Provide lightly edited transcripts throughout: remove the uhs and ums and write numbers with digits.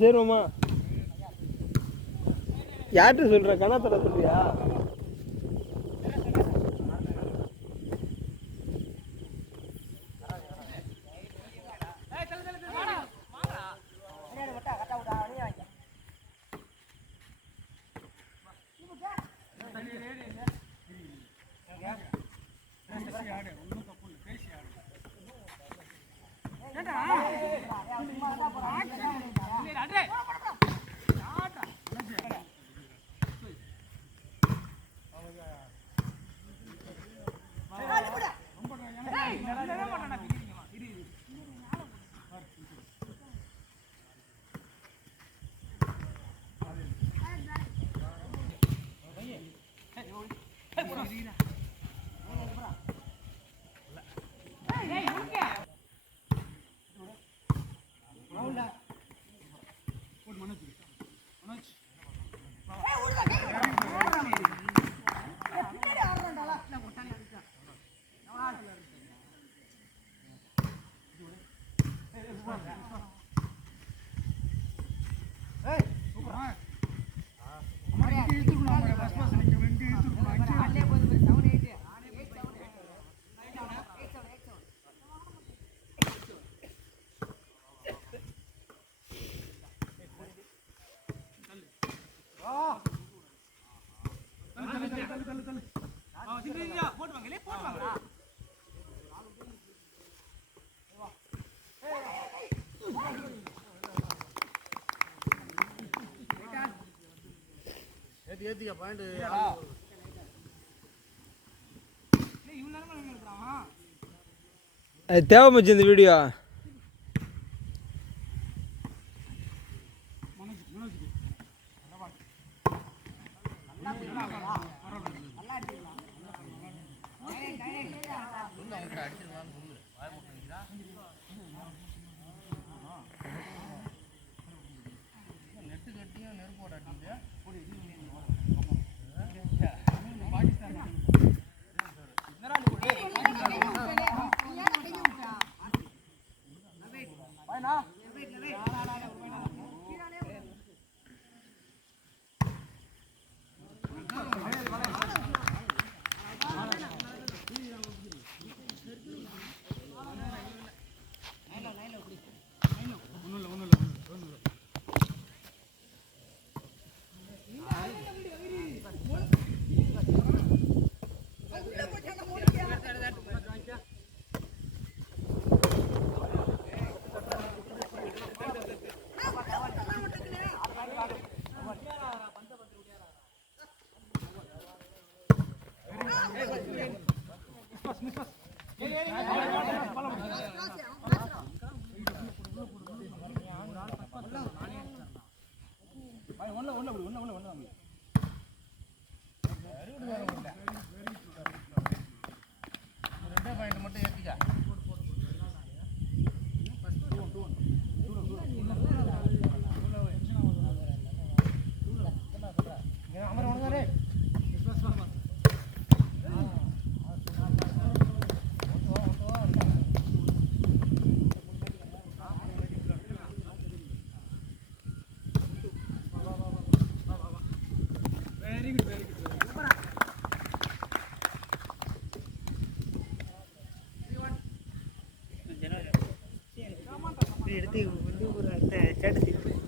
சரிம்மா. யார்கிட்ட சொல்ற? கணத்துல சொல்றியா? அது தேவைப்பச்சு இந்த வீடியோ.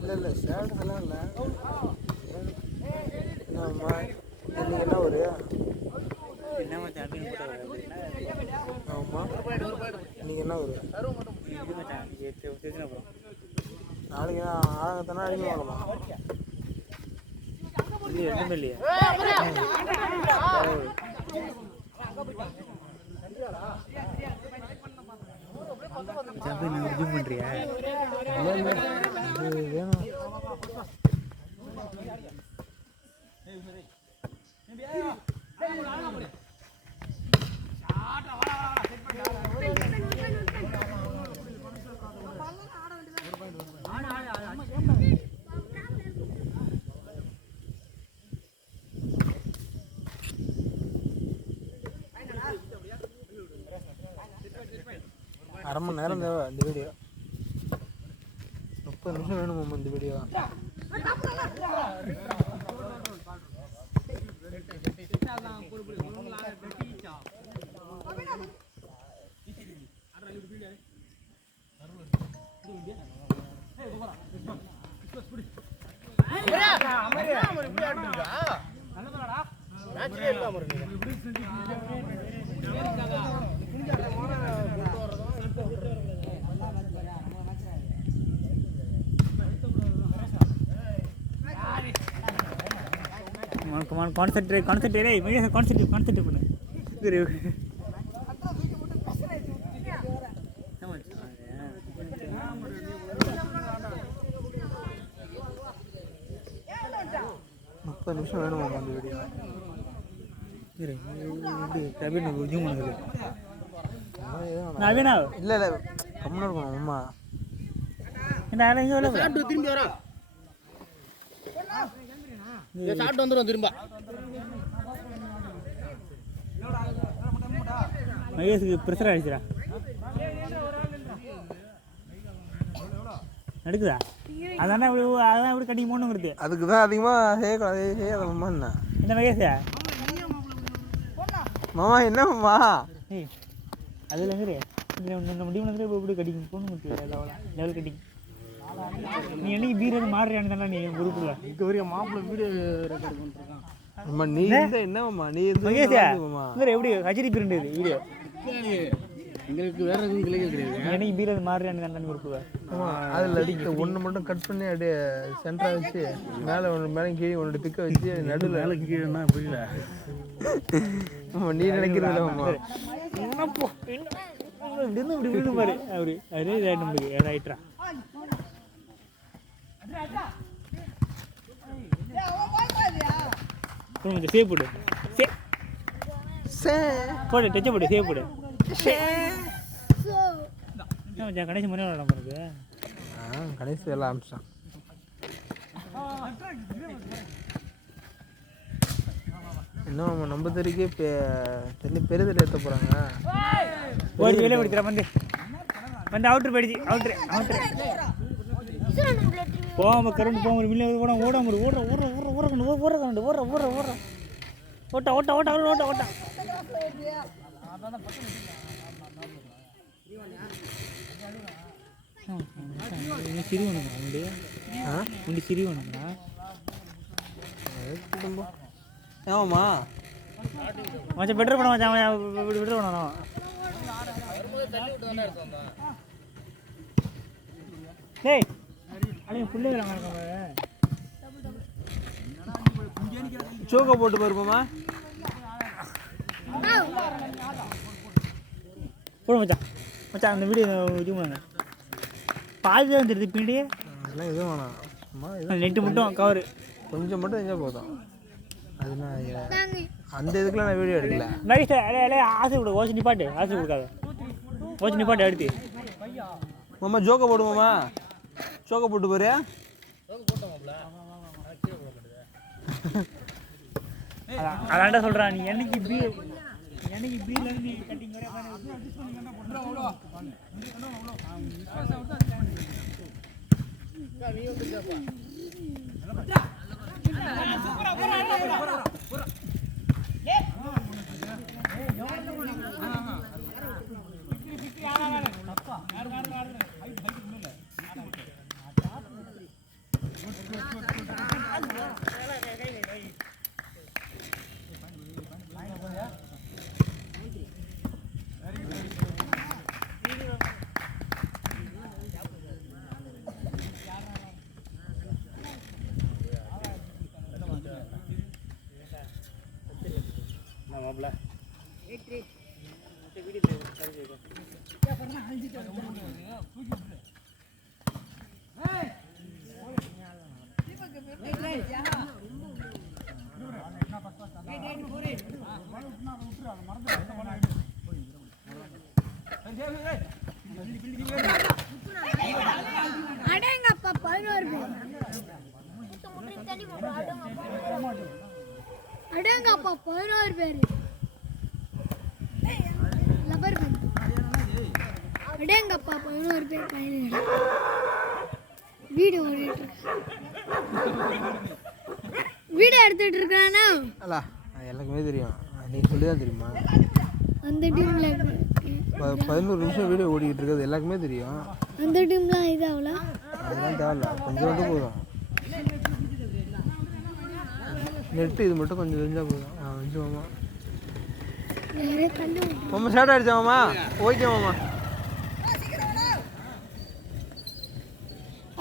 இல்லை சேடெல்லாம் இல்லை. என்னம்மா இன்னைக்கு என்ன ஒரு ஆமாம் இன்னைக்கு என்ன ஒரு நாளைக்கு நான் ஆழங்கத்தானே அடிக்க வாங்கலாம் இது ரெண்டுமே இல்லையா பண்ணுறியா வேணும் அரை மணி நேரம் தேவை இந்த வீடியோ 30 நிமிஷம் வேணும் இந்த வீடியோ கான்சென்ட்ரேட் கான்சென்ட்ரேட் பண்ணு முப்பது நிமிஷம் வேணும் அந்த வீடியோ நவீனா இல்லை இல்லை கம்முன்னு இருக்கணும் அம்மா திரும்பி வரா சாப்பிட்டு வந்துடும் திரும்ப மகேஷுக்கு ப்ரெஷர் ஆயிடுச்சுடா நடக்குதா அதான் இப்படி கட்டிங் போகணுங்கிறது அதுக்கு தான் அதிகமாக என்ன மகேஷா மாமா என்ன மாமா ஏய் அதில் எங்கே இந்த முடிவு இப்படி கட்டிங் போகணுங்கிறது லெவல் கட்டிங் நீ என்னைக்கு பீரது மாறுறியான்னு தானே நீ குரூப்பில் இது வரைக்கும் மாப்பிள்ளை வீடியோ ரெக்கார்ட் பண்ணிருக்கான் நீ என்னம்மா நீ எப்படி ஹஜரி பிரிண்டு வீடியோ எங்களுக்கு வேற எதுவும் கிடையாது என்னைக்கு பீரது மாறுறியான்னு தானே குரூப்பில் அதில் அடிக்க ஒன்று மட்டும் கட் பண்ணி அப்படியே சென்டராக வச்சு மேலே ஒன்று மேலே கீழே ஒன்று திக்க வச்சு நடுவில் மேலே கீழேன்னா புரியல நீ நினைக்கிறதுலம்மா இப்படி விழுந்து பாரு அவரு அதே நம்மளுக்கு ரைட்டரா சேவ் போடு போடு டச்சை போடு சேவ் போடு கணேஷ் முன்னே விளாட இருக்கு கணேஷ் எல்லாம் ஆரம்பிச்சான் இன்னும் நம்ம தெருக்கு பெருதில் ஏற்ற போகிறாங்க ஓடி வெளியே பிடிச்சிடா வந்து அவுட்ரு போயிடுச்சு அவுட்ரு போகாம கரண்ட் போக முடியும் இல்லை ஓட ஓட முடியும் ஓட்ட ஓட்ட ஓட்ட ஓட்ட ஓட்ட சிரி வேணுங்களா உண்டி சிரி வேணுங்களா ஆமாம்மா மச்சான் பெட்ரோல் பண்ண மச்சான் பெட்ரோல் பண்ணணும் டேய் சோக்கா போட்டு பாருப்போமா போடு மச்சான் மச்சான் அந்த வீடியோ இது பண்ணுங்க பாதி தான் வந்துடுது பின்னாடி அதெல்லாம் எதுவும் வேணாம் சும்மா நெட்டு மட்டும் கவரு கொஞ்சம் மட்டும் செஞ்சால் போதும் அதுனா அந்த இதுக்கெலாம் நான் வீடியோ எடுக்கல நைஸ்ட்டு ஆசை விடு ஓசி நிப்பாட்டு ஆசை கொடுக்காத ஓசி நிப்பாட்டு எடுத்து மாமா ஜோக்கை போடுவோம்மா சோக்கை போட்டு போறியா அதான்டா சொல்கிறான் நீ என்னைக்கு பீலேருந்து கட்டிங் அடேங்கப்பா 11 பேர். அடேங்கப்பா 11 பேர். லப்பர் பேர். அடேங்கப்பா 11 பேர் கையில் வீடியோ ஓடிட்டு வீடியோ எடுத்துட்டு இருக்கானா? அல்ல அது எல்லாருக்குமே தெரியும். நீ சொல்லி தான் தெரியுமா? அந்த டீம்ல 11 நிமிஷம் வீடியோ ஓடிக்கிட்டு இருக்கிறது எல்லாருக்குமே தெரியும். அந்த டீம்லாம் இது அவ்வளோ அதெல்லாம் தேவையில்ல, கொஞ்சம் வந்து போதும். நெட்டு இது மட்டும் கொஞ்சம் தெரிஞ்சால் போதும். கொஞ்சம் மாமா மாமா ஸ்டார்ட் ஆகிடுச்சா மாமா? ஓகே மாமா.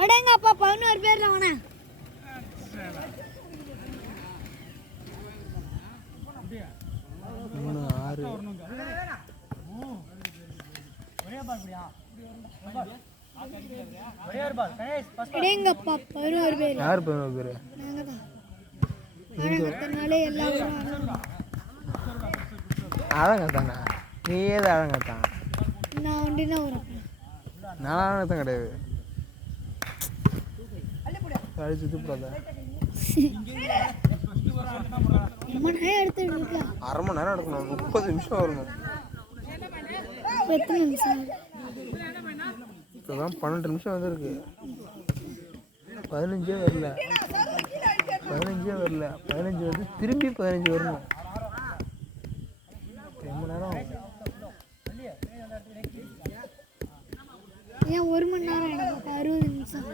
அடேங்கப்பா 11 பேர்ல வானே. மூணு ஆறு அடேங்கப்பா 11 பேர். யார் 11 பேர்? நாங்கள் தான். அடங்கத்தனாலே எல்லாரும் ஆழங்கத்தானா? நீ ஏது ஆழங்கத்தான்? நான் ஒண்டினா வரப்பேன். நான் ஆழங்கத்தான் கிடையாது. அடிச்சு தூப்படாத. ரொம்ப நேரம் எடுத்துட்டு இருக்கா. அரை மணி நேரம் எடுக்கணும். 30 நிமிஷம் வரணும். எத்தனை நிமிஷம்? இப்போதான் 12 நிமிஷம் வந்துருக்கு. 15 வரல. 15 வந்து திரும்பி 15 வரணும். ரொம்ப நேரம் ஏன் 1 மணி நேரம் எனக்கு 60 நிமிஷம்.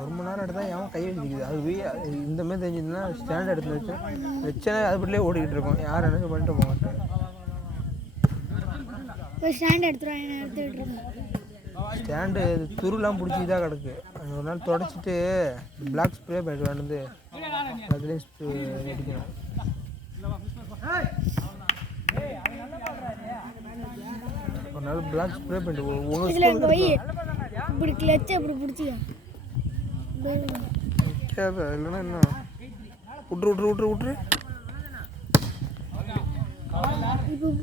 1 மணி நேரம் எடுத்தால் ஏன் கை வச்சுக்குது? அது போய் இந்த மாதிரி தெரிஞ்சதுன்னா ஸ்டாண்ட் எடுத்து வச்சேன்னா அது பட்டிலே ஓடிக்கிட்டு இருக்கோம். யார் என்ன பண்ணிட்டு போக மாட்டேன். போய் ஸ்டாண்ட் எடுத்துருவாங்க. நான் எடுத்துக்கிட்டு இருக்கேன். ஸ்டாண்டு துருலாம் பிடிச்சி இதாக கிடக்கு. அது ஒரு நாள் தொடச்சிட்டு பிளாக் ஸ்ப்ரே பண்ணிட்டு வந்து அதுலேயே அடிக்கணும். ஒரு நாள் பிளாக் ஸ்ப்ரே பண்ணிட்டு இதில் போய் இப்படி கிளச்சு அப்படி பிடிச்சிக்க. இல்லைன்னா என்ன விட்ரு. இப்போ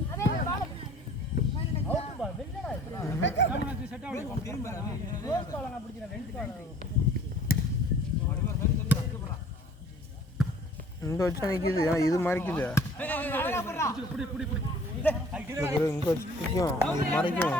இங்கே வச்சா நிற்கிது. ஏன்னா இது மறைக்குது. இங்கே வச்சு நிற்கும், இது மறைக்கும்.